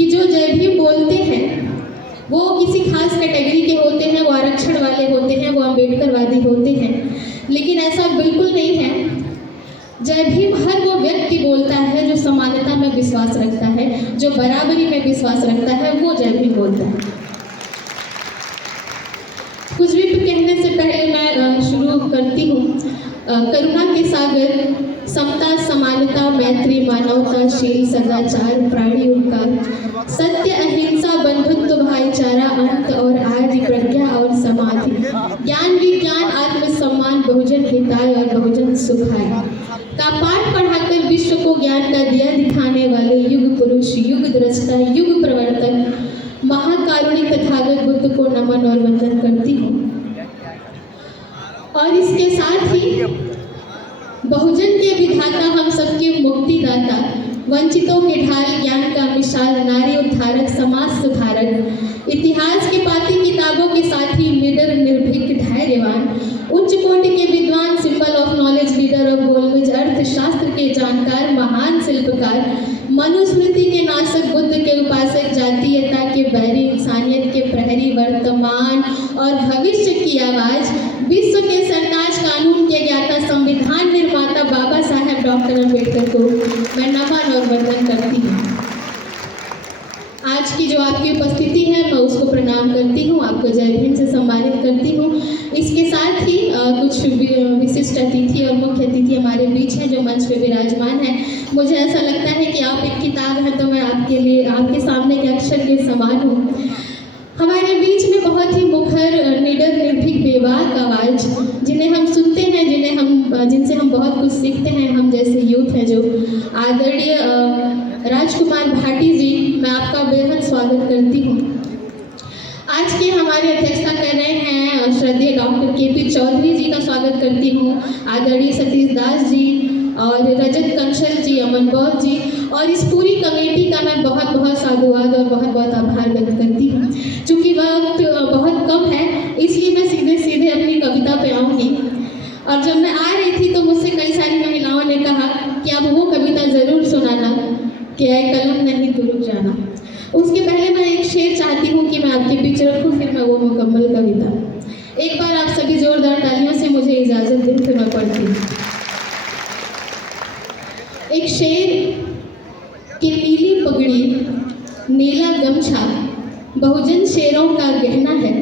कि जो जय भीम बोलते हैं वो किसी खास कैटेगरी के होते हैं, वो आरक्षण वाले होते हैं, वो अम्बेडकरवादी होते हैं, लेकिन ऐसा बिल्कुल नहीं है। जय भीम हर वो व्यक्ति बोलता है जो समानता में विश्वास रखता है, जो बराबरी में विश्वास रखता है, वो जय भीम बोलता है। कुछ भी कहने से पहले मैं शुरू करती हूँ। करुणा के सागर, समता, समानता, मैत्री, मानवताशील, सदाचार, प्राणी उपकार, सत्य, अहिंसा, बंधुत्व, भाईचारा, अंत और आदि, प्रज्ञा और समाधि, ज्ञान, विज्ञान, आत्मसम्मान, बहुजन हिताय और बहुजन सुखाय का पाठ पढ़ाकर विश्व को ज्ञान का दिया दिखाने वाले युग पुरुष, युग दृष्टा, युग प्रवर्तक, महाकारुणिक तथागत बुद्ध को नमन और वंदन करती हूँ। और इसके साथ ही बहुजन के विधाता, हम सबके मुक्तिदाता, वंचितों के ढाल, ज्ञान का मिसाल, नारी उद्धारक, समाज सुधारक, इतिहास के पाती किताबों के साथ ही निडर, निर्भीक, धैर्यवान, उच्च कोटि के विद्वान, symbol of knowledge, leader of गोलमेज, अर्थशास्त्र के जानकार, महान शिल्पकार, मनुस्मृति के नाशक, बुद्ध के उपासक, जातीयता के बैरी, इंसानियत के प्रहरी, वर्तमान और भविष्य की आवाज, विश्व के सरताज, कानून के ज्ञाता, संविधान निर्माता बाबा साहेब डॉक्टर अम्बेडकर को मैं नमन और वंदन करती हूँ। आज की जो आपकी उपस्थिति है मैं उसको प्रणाम करती हूँ, आपको जय भीम से सम्मानित करती हूँ। इसके साथ ही कुछ विशिष्ट अतिथि और मुख्य अतिथि हमारे बीच हैं जो मंच पे विराजमान हैं। मुझे ऐसा लगता है कि आप एक किताब हैं तो मैं आपके लिए, आपके सामने के अक्षर के समान हूँ। हमारे बीच में बहुत ही मुखर, निडर, निर्भीक, बेबाक आवाज़, जिन्हें हम सुनते हैं, जिनसे हम बहुत कुछ सीखते हैं, हम जैसे यूथ हैं, जो आदरणीय राजकुमार भाटी जी, मैं आपका बेहद स्वागत करती हूँ। आज के हमारे अध्यक्षता कर रहे हैं श्रद्धेय डॉक्टर के.पी. चौधरी जी का स्वागत करती हूँ, आदरणीय सतीश दास जी और रजत कंशल जी, अमन बौद्ध जी और इस पूरी कमेटी का मैं बहुत बहुत साधुवाद और बहुत बहुत आभार व्यक्त करती हूँ। चूँकि वक्त बहुत कम है इसलिए मैं सीधे सीधे अपनी कविता पे आऊँगी। और जब मैं आ रही थी तो मुझसे कई सारी महिलाओं ने कहा कि आप वो कविता ज़रूर सुनाना कि ऐ कलम नहीं तो रुक जाना। उसके पहले मैं एक शेर चाहती हूँ कि मैं आपके बीच रखूँ, फिर मैं वो मुकम्मल कविता। एक बार आप सभी जोरदार तालियों से मुझे इजाज़त दें, फिर मैं पढ़ती हूँ। एक शेर कि नीली पगड़ी, नीला गमछा, बहुजन शेरों का गहना है।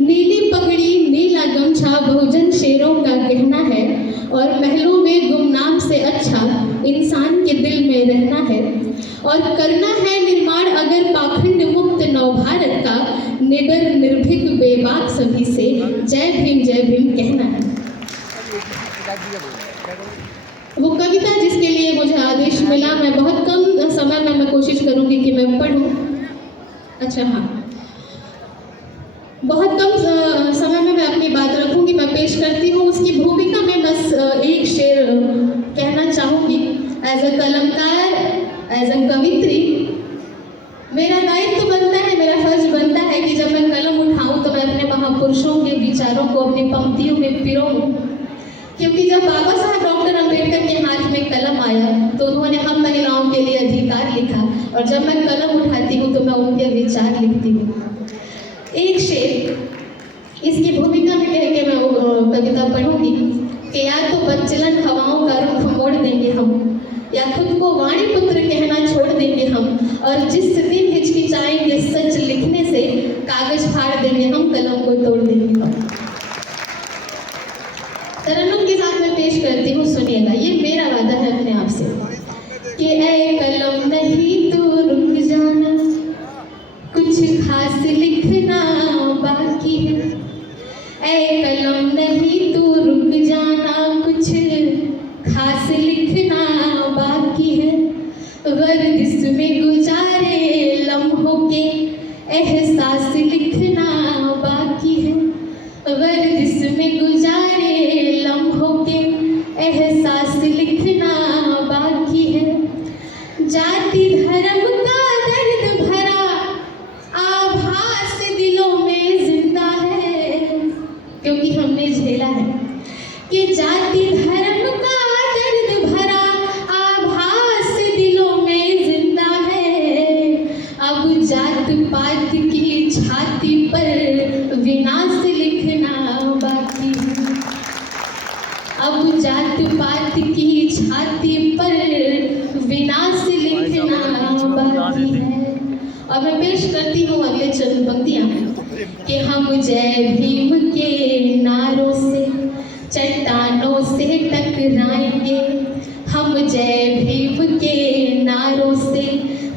नीली पगड़ी, नीला गमछा, बहुजन शेरों का गहना है और महलों में गुमनाम से अच्छा इंसान के दिल में रहना है। और करना है निर्माण अगर पाखंड मुक्त नवभारत का, निडर, निर्भीक, बेबाक सभी से जय भीम कहना है। वो कविता जिसके लिए मुझे आदेश मिला, मैं बहुत कम समय में मैं कोशिश करूंगी कि मैं पढूं। अच्छा हाँ, बहुत कम समय में मैं अपनी बात रखूंगी, मैं पेश करती हूँ। उसकी भूमिका में बस एक शेर कहना चाहूँगी। एज अ कलमकार, एज अ कवित्री, मेरा दायित्व बनता है, मेरा फर्ज बनता है कि जब मैं कलम उठाऊँ तो मैं अपने महापुरुषों के विचारों को अपनी पंक्तियों में पिरोऊं। क्योंकि जब बाबा साहब डॉक्टर अम्बेडकर के हाथ में कलम आया तो उन्होंने हम महिलाओं के लिए अधिकार लिखा, और जब मैं कलम उठाती हूँ तो मैं उनके विचार लिखती हूँ। एक शेर इसकी भूमिका में कह के मैं कविता पढ़ूंगी कि या तो बदचलन हवाओं का रुख मोड़ देंगे हम, या खुद को वाणी पुत्र कहना छोड़ देंगे हम, और जिस दिन हिचकिचाएंगे सच लिखने से कागज फाड़ देंगे हम, कलम को तोड़ देंगे हम। तरन्नुम के साथ मैं पेश करती हूँ, सुनिएगा। ये मेरा वादा है अपने आप से कि ऐ कलम नहीं तो रुक जाना, कुछ खास लिखना बाकी है। ऐ कलम नहीं तो रुक जाना, कुछ खास लिखना बाकी है। वर्दिश में गुजारे लम्हों के एहसास लिखना बाकी है। वर्दिश में गुजारे लम्हों के एहसास लिखना बाकी है। जाति धर्म का दर्द भरा आभास दिलों में जिंदा है, क्योंकि हमने झेला है कि जाति धर्म का दर्द भरा आभास दिलों में जिंदा है। और मैं पेश करती हूँ अगले चंद पंक्तियाँ कि हम जय भीम के नारों से चट्टानों से टकराएंगे, हम जय भीम के नारों से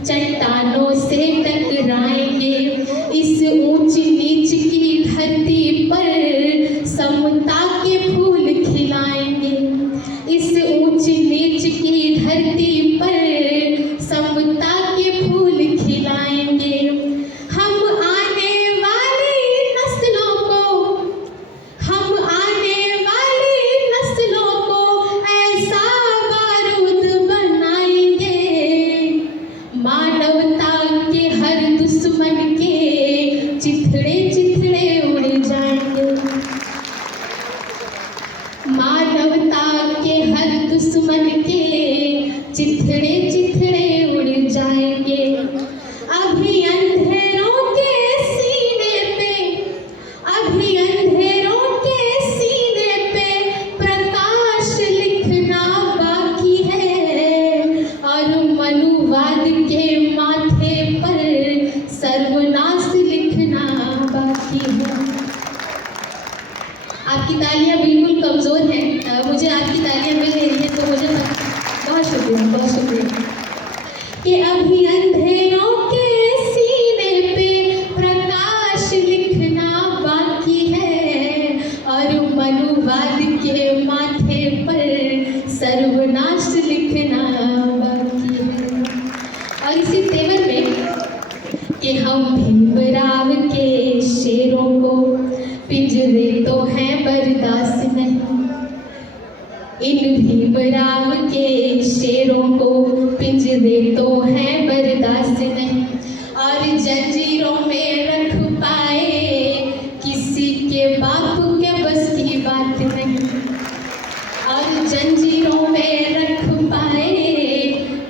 चट्टानों से टकराएंगे, इस ऊंच नीच की धरती पर समता के फूल खिलाएंगे, इस ऊंच नीच की धरती पर समता के फूल खिलाएंगे। हम आने वाली नस्लों को, हम आने वाली नस्लों को ऐसा बारूद बनाएंगे, मानवता के हर दुश्मन के चिथड़े चिथड़े उड़ जाएंगे, मानवता के हर दुश्मन के चिथड़े चिथड़े उड़ जाएंगे। अभी अंधेरों के सीने पे, अभी अंधेरों के सीने पे प्रकाश लिखना बाकी है, और मनुवाद के माथे पर सर्वनाश लिखना बाकी है। आपकी तालियां बिल्कुल कमज़ोर हैं, मुझे आपकी तालियां मिल रही हैं तो मुझे बहुत शुक्रिया, बहुत शुक्रिया। कि अभी अंधेरों के सीने पे प्रकाश लिखना बाकी है, और मनुवाद के माथे पर सर्वनाश लिखना बाकी है। और इसी तेवर में कि हम भीमराव के शेरों को पिंजरे तो हैं बर्दाश्त नहीं, इन भीमराव के शेरों को पिंजरे तो हैं बर्दाश्त नहीं, और जंजीरों में रख पाए किसी के बाप के बस की बात नहीं, और जंजीरों में रख पाए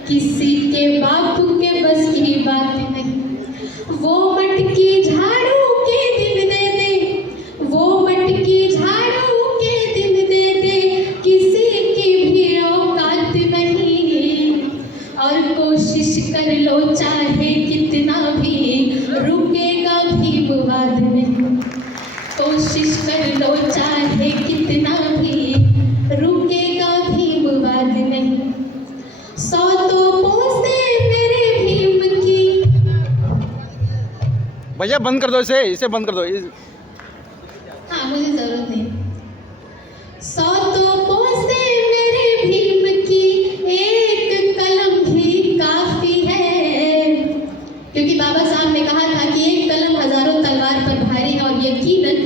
किसी के बाप के बस की बात नहीं। वो मटकी झाड़ू के दिन दे दे, वो मटकी झाड़ू के दिन दे दे, किसी की भी औकात नहीं, और कोशिश कर लो चाहे कितना भी रुकेगा भीमवाद नहीं, कोशिश कर लो चाहे कितना भी रुकेगा भीमवाद नहीं। सौ तो पोसे मेरे भीम की, भैया बंद कर दो इसे बंद कर दो। हाँ मुझे जरूरत नहीं। सौ तो पोसे मेरे भीम की, एक कलम भी काफी है, क्योंकि बाबा साहब ने कहा था कि एक कलम हजारों तलवार पर भारी है, और यकीनन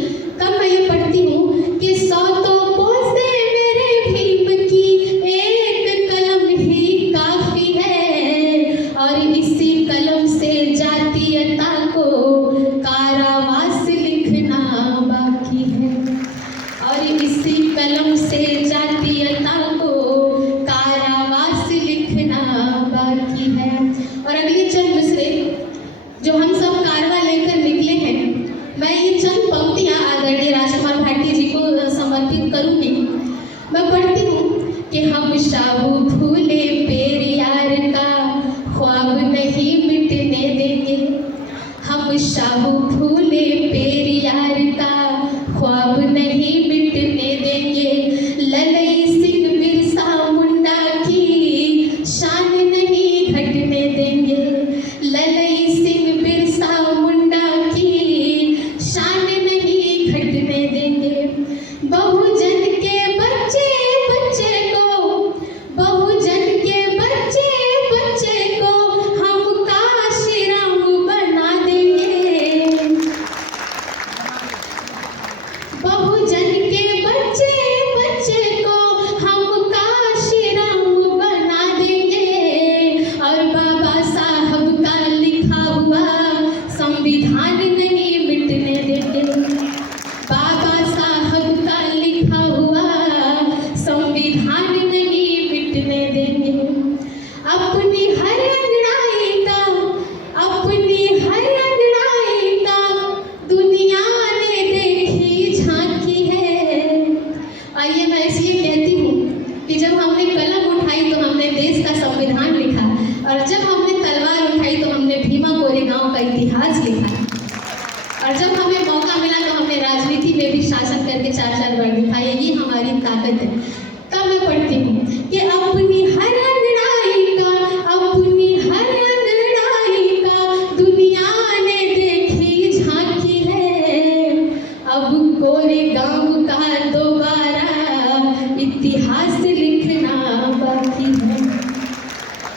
कब मैं ये पढ़ती हूँ कि सौ तो पोसे मेरे भीम की, एक कलम ही काफी है, और इसी कलम से जातीयता को कारावास लिखना बाकी है, और इसी कलम से जातीयता को कारावास लिखना बाकी है। और अगले चंद मिसरे जो हम सब कारवा लेकर निकले हैं, मैं ये चंद पंक्तियाँ आदरणीय राजकुमार भाटी जी को समर्पित करूँगी। मैं पढ़ती हूँ कि हम शाहू भूले पेरियार का ख्वाब नहीं मिटने देंगे, हम शाहू भूले पेरियार का ख्वाब नहीं मिटने देंगे, ललई सिंह बिरसा मुंडा की शान नहीं घटने देंगे, ललई सिंह बिरसा मुंडा की शान नहीं घटने देंगे। बहुजन के बच्चे बच्चे को, बहुजन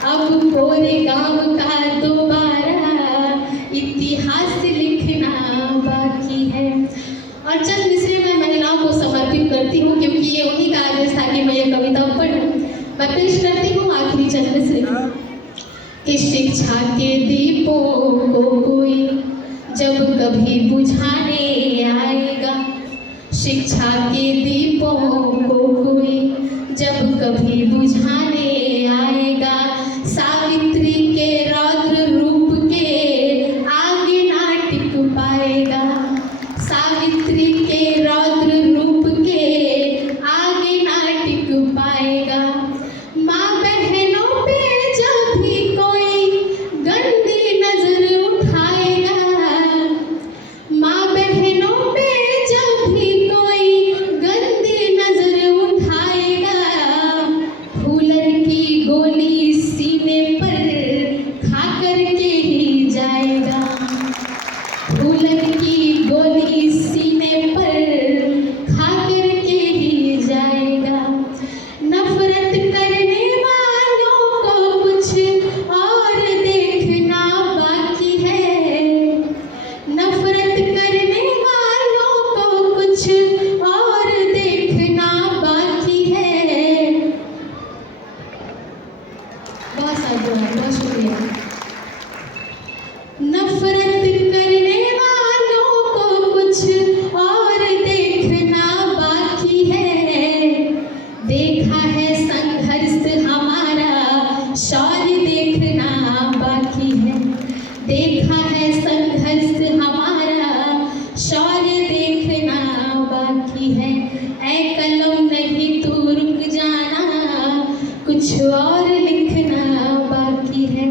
अब गोरेगांव का दोबारा इतिहास लिखना बाकी है। और चंद मिसरे मैं महिलाओं को समर्पित करती हूँ, क्योंकि ये उन्हीं का आदेश था कि मैं ये कविता पढ़ूं। मैं पेश करती हूँ आखिरी चंद मिसरे कि शिक्षा के दीपों को कोई जब कभी बुझाने आएगा, शिक्षा के दीपों को कोई जब कभी बुझाने आएगा, सावित्री के रौद्र रूप के आगे ना टिक पाएगा, सावित्री के रौद्र रूप के आगे ना टिक पाएगा। माँ बहनों पे जब भी कोई गंदी नजर उठाएगा, माँ बहनों पे जब भी कोई गंदी नजर उठाएगा, फूलन की गोली सीने पर खा कर के ही जाएगा, फूलन की गोली सीने पर खा कर के ही जाएगा। नफरत करने वालों को कुछ और देखना बाकी है, नफरत करने वालों को कुछ और देखना बाकी है। बहुत सारे बहुत शुक्रिया। नफरत करने वालों को कुछ और देखना बाकी है, देखा है संघर्ष हमारा शौर्य देखना बाकी है, देखा है संघर्ष हमारा शौर्य देखना बाकी है। ऐ कलम नहीं तू रुक जाना, कुछ और लिखना बाकी है।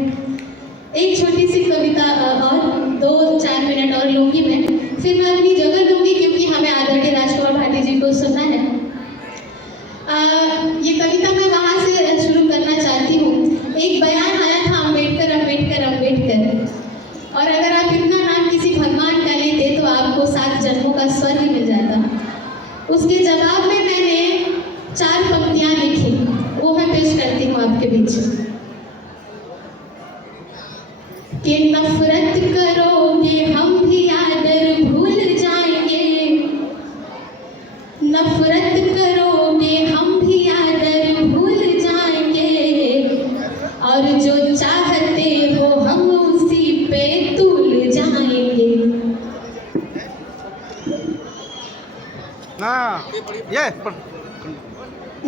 एक छोटी सी कविता और 2-4 मिनट और लूँगी मैं, फिर मैं अपनी जगह लूँगी, क्योंकि हमें आदरणीय राजकुमार भाटी जी को सुनना है। ये कविता मैं वहाँ से शुरू करना चाहती हूँ। एक बयान आया था अम्बेडकर अम्बेडकर अम्बेडकर, और अगर आप इतना नाम किसी भगवान का लेते तो आपको 7 जन्मों का स्वर्ग मिल जाता। उसके जवाब में मैंने 4 पंक्तियाँ लिखी, वो मैं पेश करती हूँ आपके बीच। कि नफरत करोगे हम भी आदर भूल जाएंगे, नफरत करोगे हम भी आदर भूल जाएंगे, और जो चाहते हो हम उसी पे तुल जाएंगे। ये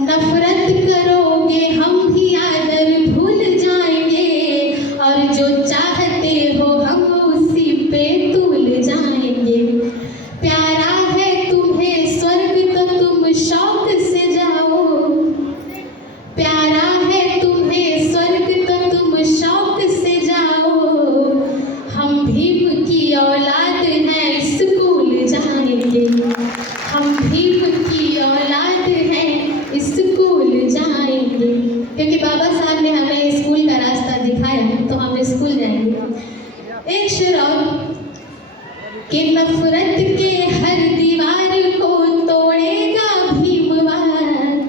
नफरत करोगे हम भी आदर भूल जाएंगे, और जो चाहते हो हम उसी पे तुल जाएंगे। प्यारा है तुम्हें स्वर्ग तो तुम शौक से जाओ, प्यारा है तुम्हें स्वर्ग तो तुम शौक से जाओ, हम भीम की औलाद हैं स्कूल जाएंगे, हम भीम की औलाद हैं स्कूल जाएंगे। क्योंकि बाबा साहब ने हमें स्कूल का रास्ता दिखाया, तो हम स्कूल जाएंगे। एक शेर और कि नफरत के हर दीवार को तोड़ेगा भीमवाद,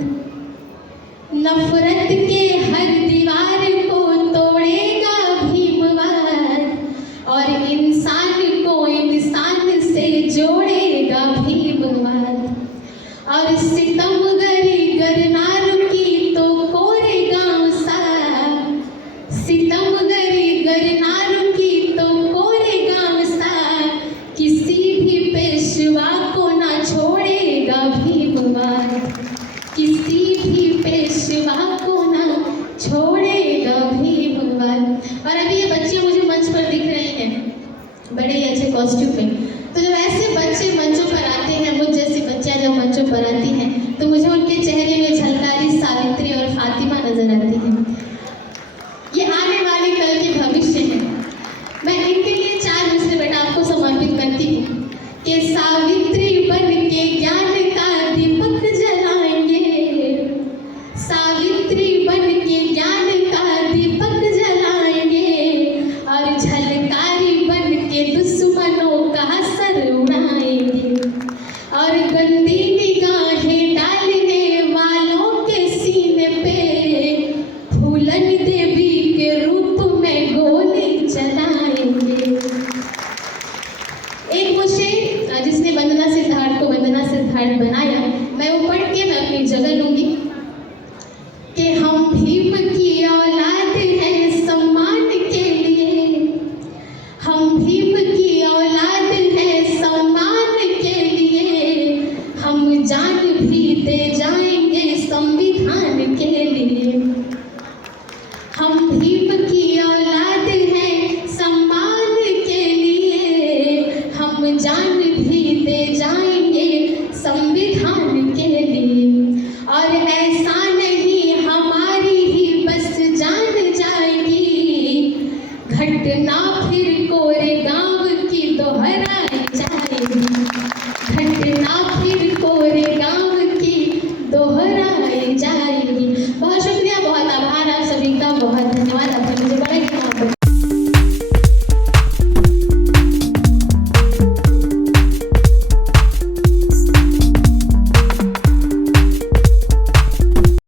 नफरत के हर दीवार को तोड़ेगा भीमवाद, और इंसान को इंसान से जोड़ेगा भीमवाद। और सितमगरी गरनार की तो कोरेगा साहब, सितमगरी गरनार की तो कोरेगा साहब, किसी भी पेशवा को ना छोड़ेगा भीमवाद, किसी भी पेशवा को ना छोड़ेगा भीमवाद। और अभी ये बच्चे मुझे मंच पर दिख रही हैं बड़े ही अच्छे कॉस्ट्यूम में,